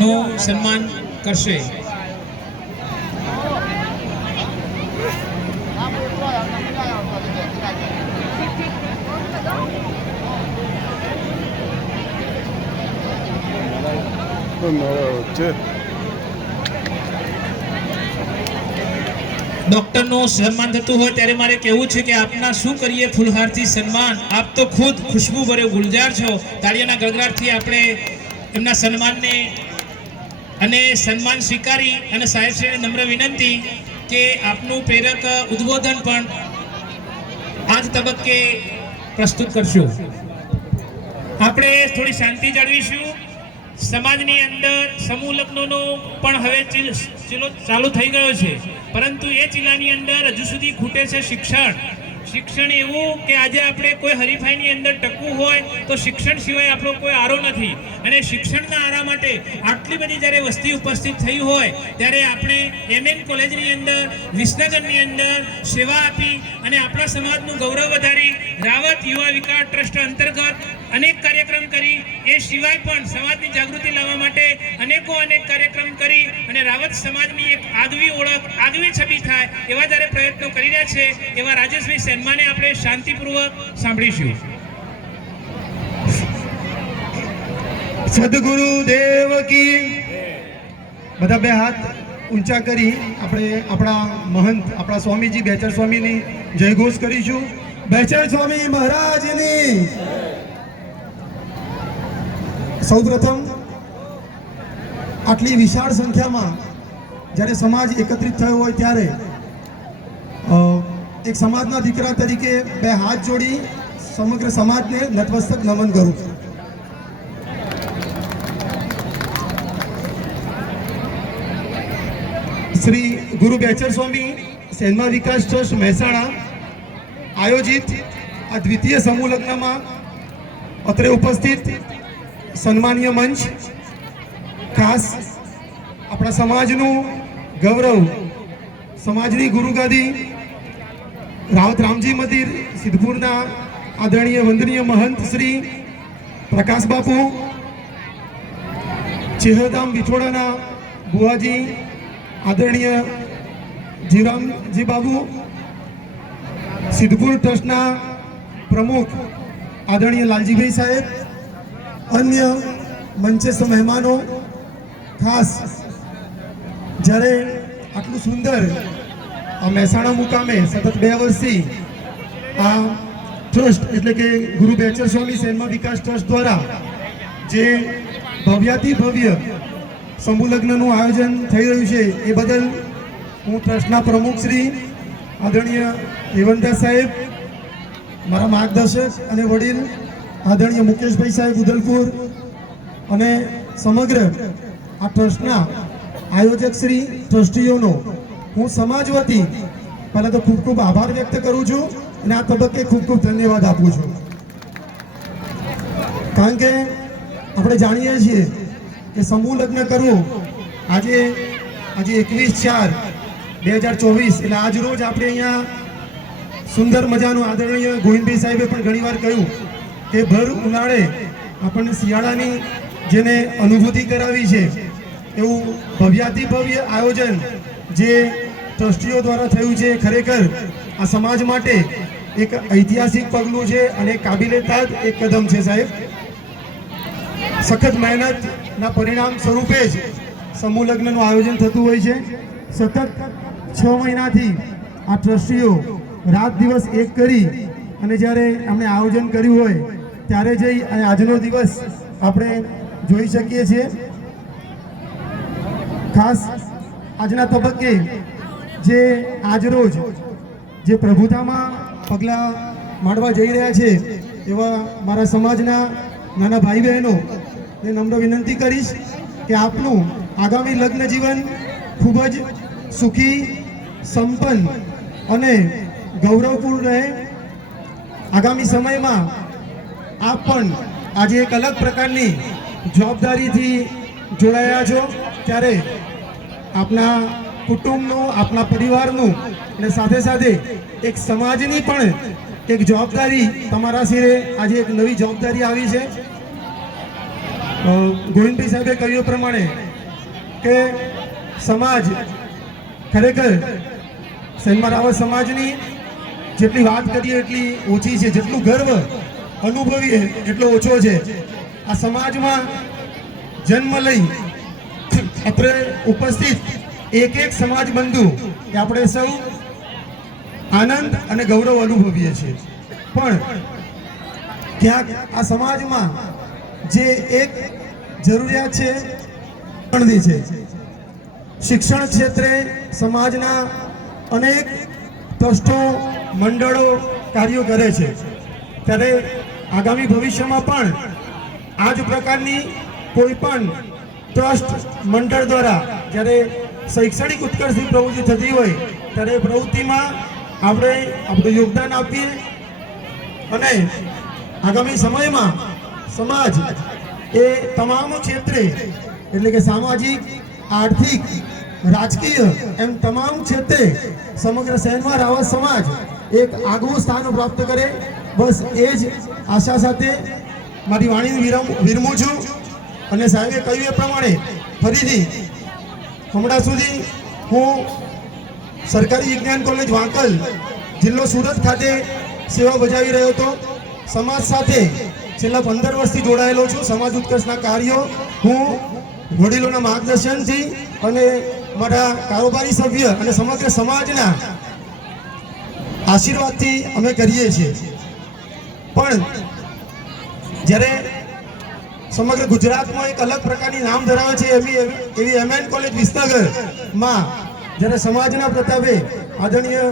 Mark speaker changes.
Speaker 1: નું સન્માન કરશે. ડોક્ટરનું સન્માન થતું હોય ત્યારે મારે કહેવું છે કે આપના શું કરીએ ફૂલહારથી સન્માન? આપ તો ખુદ ખુશ્બુ ભર્યો ગુલજાર છો. તાળીઓના ગળગળાટથી આપણે એમના સન્માનને અને સન્માન સ્વીકારી અને સાહેબશ્રીને નમ્ર વિનંતી કે આપનું પ્રેરક ઉદ્બોધન પણ આ જ તબક્કે પ્રસ્તુત કરશું. આપણે થોડી શાંતિ જાળવીશું. સમાજની અંદર સમૂહ લગ્નોનો પણ હવે ચીલો ચાલુ થઈ ગયો છે. પરંતુ એ ચીલાની અંદર હજુ સુધી ખૂટે છે શિક્ષણ. શિક્ષણ એવું કે આજે આપણે કોઈ હરીફાઈની અંદર ટકવું હોય તો શિક્ષણ સિવાય આપણો કોઈ આરો નથી. અને શિક્ષણના આરા માટે આટલી બધી જ્યારે વસ્તી ઉપસ્થિત થઈ હોય, ત્યારે આપણે એમએન કોલેજની અંદર, વિસનગરની અંદર સેવા આપી અને આપણા સમાજનું ગૌરવ વધારી રાવત યુવા વિકાસ ટ્રસ્ટ અંતર્ગત અનેક કાર્યક્રમ કરી, એ સિવાય પણ સમાજની જાગૃતિ લાવવા માટે અનેકો અનેક કાર્યક્રમ કરી અને રાવત સમાજની એક આગવી ઓળખ, આગવી છબી થાય એવા જ્યારે પ્રયત્નો કરી રહ્યા છે, એવા રાજેશભાઈ સેન્માને આપણે શાંતિપૂર્વક સાંભળીશું.
Speaker 2: સદગુરુ દેવ કી બધા બે હાથ ઊંચા કરી આપણે આપણા મહંત, આપણા સ્વામીજી, બેચર સ્વામીની જયઘોષ કરીશું. બેચર સ્વામી મહારાજની સૌપ્રથમ, આટલી વિશાળ સંખ્યામાં જ્યારે સમાજ એકત્રિત થયો હોય ત્યારે એક સમાજના દીકરા તરીકે બે હાથ જોડી સમગ્ર સમાજને નતમસ્તક નમન કરું શ્રી ગુરુ બેચર સ્વામી સેનમા વિકાસ ટ્રસ્ટ મહેસાણા આયોજિત આ દ્વિતીય સમૂહ લગ્નમાં અત્રે ઉપસ્થિત સન્માનીય મંચ, ખાસ આપણા સમાજનું ગૌરવ, સમાજની ગુરુગાદી રાવત રામજી મંદિર, સિદ્ધપુરના આદરણીય વંદનીય મહંત શ્રી પ્રકાશ બાપુ ચેહરધામ વિછોડાના બુવાજી, આદરણીય જીરામજી બાબુ, સિદ્ધપુર ટ્રસ્ટના પ્રમુખ આદરણીય લાલજીભાઈ સાહેબ અન્ય મંચસ્થ મહેમાનો, ખાસ જ્યારે આટલું સુંદર આ મહેસાણા મુકામે સતત બે વર્ષથી આ ટ્રસ્ટ એટલે કે ગુરુ બેચર સ્વામી સેન્મા વિકાસ ટ્રસ્ટ દ્વારા જે ભવ્યાતિ ભવ્ય સમૂહ આયોજન થઈ રહ્યું છે, એ બદલ હું ટ્રસ્ટના પ્રમુખ શ્રી આદરણીય હેવનદાસ સાહેબ, મારા માર્ગદર્શક અને વડીલ આદરણીય મુકેશભાઈ સાહેબ ઉદલપુર અને સમગ્ર આ ટ્રસ્ટના આયોજક શ્રી, ટ્રસ્ટીઓનો હું સમાજ વતી પહેલાં તો ખૂબ ખૂબ આભાર વ્યક્ત કરું છું અને આ તબક્કે ખૂબ ખૂબ ધન્યવાદ આપું છું. કારણ કે આપણે જાણીએ છીએ કે સમૂહ લગ્ન કરવું આજે આજે એકવીસ ચાર બે હજાર ચોવીસ, એટલે આજ રોજ આપણે અહીંયા સુંદર મજાનું આદરણીય ગોવિંદભાઈ સાહેબે પણ ઘણીવાર કહ્યું કે ભર ઉનાળે આપણને શિયાળાની જેને અનુભૂતિ કરાવી છે, એવું ભવ્યાતિ ભવ્ય આયોજન જે ટ્રસ્ટીઓ દ્વારા થયું છે ખરેખર આ સમાજ માટે એક ઐતિહાસિક પગલું છે અને કાબિલે તાજ એક કદમ છે સાહેબ. સખત મહેનતના પરિણામ સ્વરૂપે જ સમૂહ લગ્નનું આયોજન થતું હોય છે. સતત છ મહિનાથી આ ટ્રસ્ટીઓ રાત દિવસ એક કરી અને જ્યારે એમણે આયોજન કર્યું હોય ત્યારે જઈ અને આજનો દિવસ આપણે જોઈ શકીએ છીએ. ખાસ આજના તબક્કે જે આજરોજ જે પ્રભુતામાં પગલાં માંડવા જઈ રહ્યા છે, એવા મારા સમાજના નાના ભાઈ બહેનો ને નમ્ર વિનંતી કરીશ કે આપનું આગામી લગ્ન જીવન ખૂબ જ સુખી, સંપન્ન અને ગૌરવપૂર્ણ રહે. આગામી સમયમાં આપ પણ આજે એક અલગ પ્રકારની જવાબદારીથી જોડાયા છો. ત્યારે આપના કુટુંબનું, આપના પરિવારનું અને સાથે સાથે એક સમાજની પણ એક જવાબદારી તમારા સિરે આજે એક નવી જવાબદારી આવી છે. ગોવિંદભાઈ સાહેબે કહ્યું પ્રમાણે કે સમાજ ખરેખર સન્મા રાવત સમાજની જેટલી વાત કરીએ એટલી ઓછી છે. જેટલું ગર્વ અનુભવીએ એટલો ઓછો છે. આ સમાજમાં જન્મ લઈ આપણે ઉપસ્થિત એક એક સમાજ બંધુ કે આપણે સૌ આનંદ અને ગૌરવ અનુભવીએ છીએ. પણ ક્યાંક આ સમાજમાં જે એક જરૂરિયાત છે, ગણની છે. શિક્ષણ ક્ષેત્રે સમાજના અનેક ટ્રસ્ટો, મંડળો કાર્યો કરે છે. ત્યારે આગામી ભવિષ્યમાં પણ આ જ પ્રકારની કોઈ પણ ટ્રસ્ટ મંડળ દ્વારા જ્યારે શૈક્ષણિક ઉત્કર્ષની પ્રવૃત્તિ થતી હોય, ત્યારે પ્રવૃત્તિમાં આપણે આપણું યોગદાન આપીએ અને આગામી સમયમાં સમાજ એ તમામ ક્ષેત્રે, એટલે કે સામાજિક, આર્થિક, રાજકીય, એમ તમામ ક્ષેત્રે સમગ્ર શહેરમાં રાવત સમાજ એક આગવું સ્થાન પ્રાપ્ત કરે. બસ એ જ આશા સાથે મારી વાણીને વિરમ છું. અને સાહેબે કહ્યું એ પ્રમાણે ફરીથી હમણાં સુધી હું સરકારી વિજ્ઞાન કોલેજ વાંકલ જિલ્લો સુરત ખાતે સેવા બજાવી રહ્યો હતો. સમાજ સાથે છેલ્લા પંદર વર્ષથી જોડાયેલો છું. સમાજ ઉત્કર્ષના કાર્યો હું વડીલોના માર્ગદર્શનથી અને મારા કારોબારી સભ્ય અને સમગ્ર સમાજના આશીર્વાદથી અમે કરીએ છીએ. પણ જ્યારે સમગ્ર ગુજરાતમાં એક અલગ પ્રકારની નામ ધરાવે છે એવી એવી એમએન કોલેજ વિસનગરમાં, જ્યારે સમાજના પ્રતાપે આદરણીય